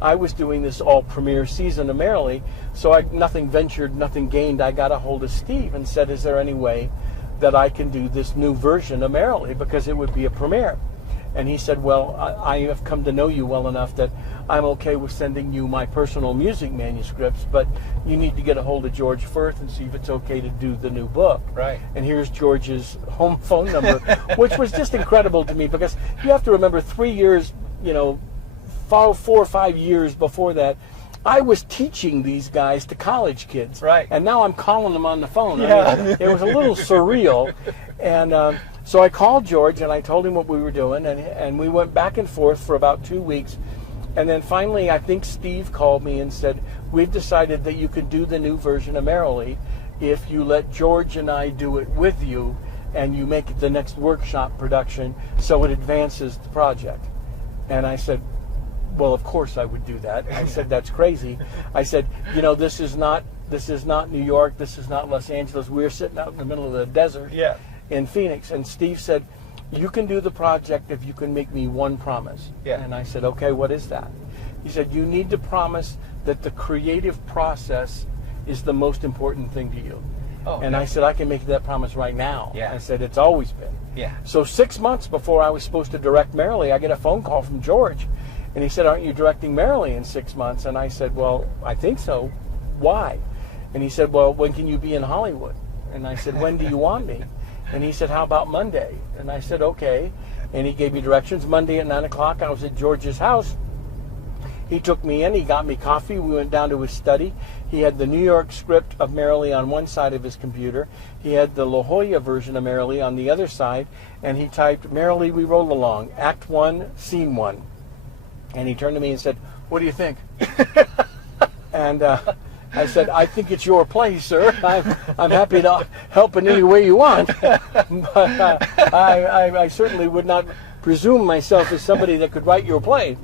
I was doing this all premiere season of Merrily, so nothing ventured, nothing gained. I got a hold of Steve and said, is there any way that I can do this new version of Merrily, because it would be a premiere? And he said, well, I have come to know you well enough that I'm okay with sending you my personal music manuscripts, but you need to get a hold of George Furth and see if it's okay to do the new book. Right. And here's George's home phone number, which was just incredible to me, because you have to remember 3 years, 4 or 5 years before that, I was teaching these guys to college kids. Right. And now I'm calling them on the phone. Yeah. I mean, it was a little surreal. And so I called George and I told him what we were doing, and we went back and forth for about 2 weeks. And then finally, I think Steve called me and said, we've decided that you could do the new version of Merrily if you let George and I do it with you, and you make it the next workshop production so it advances the project. And I said, well, of course I would do that. I said, that's crazy. I said, this is not New York, this is not Los Angeles. We're sitting out in the middle of the desert in Phoenix. And Steve said, you can do the project if you can make me one promise. Yeah. And I said, okay, what is that? He said, you need to promise that the creative process is the most important thing to you. Oh, and I said, I can make that promise right now. Yeah. I said, it's always been. Yeah. So 6 months before I was supposed to direct Merrily, I get a phone call from George. And he said, aren't you directing Merrily in 6 months? And I said, well, I think so. Why? And he said, well, when can you be in Hollywood? And I said, when do you want me? And he said, how about Monday? And I said, okay. And he gave me directions. Monday at 9 o'clock, I was at George's house. He took me in. He got me coffee. We went down to his study. He had the New York script of Merrily on one side of his computer. He had the La Jolla version of Merrily on the other side. And he typed, Merrily, we roll along. Act 1, Scene 1. And he turned to me and said, what do you think? And I said, I think it's your play, sir. I'm happy to help in any way you want. But I certainly would not presume myself as somebody that could write your play.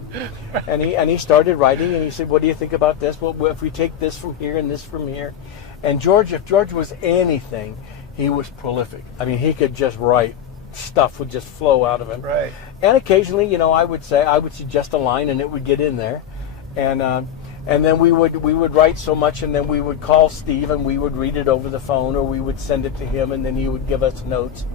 And he started writing, and he said, what do you think about this? Well, if we take this from here and this from here. And George, if George was anything, he was prolific. I mean, he could just write. Stuff would just flow out of him. Right. And occasionally, I would suggest a line, and it would get in there. And then we would write so much, and then we would call Steve, and we would read it over the phone, or we would send it to him, and then he would give us notes.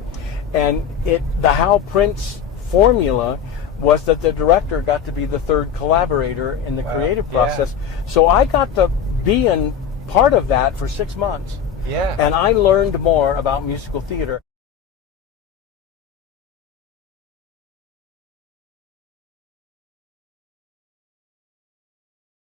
And the Hal Prince formula was that the director got to be the third collaborator in the creative process. So I got to be in part of that for 6 months. Yeah. And I learned more about musical theater.